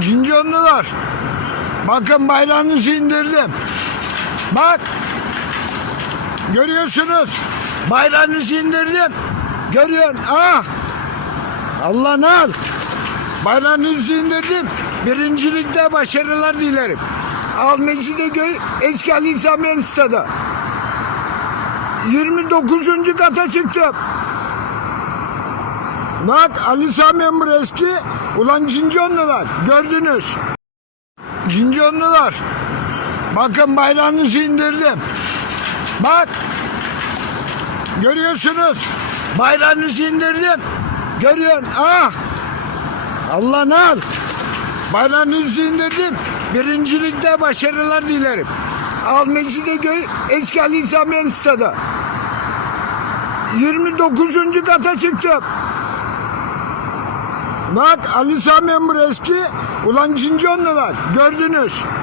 Cinconlular. Bakın bayrağınızı indirdim. Bak. Görüyorsunuz. Bayrağınızı indirdim. Görüyorsun. Ah. Allah'ın al. Bayrağınızı indirdim. Birincilikte başarılar dilerim. Al Mecidiyeköy Eski Ali Sami Stadı. 29. kata çıktım. Bak Ali Sami Emre eski ulan Cinconlular gördünüz. Cinconlular. Bakın bayrağınızı indirdim. Bak. Görüyorsunuz. Bayrağınızı indirdim. Görüyorsun. Ah. Allah'ın al. Bayrağınızı indirdim. Birincilikte başarılar dilerim. Al Mecidiyeköy Eski Ali Sami Stadı. 29. kata çıktım. Bak Ali Sami Emre eski ulan Cinconlular gördünüz.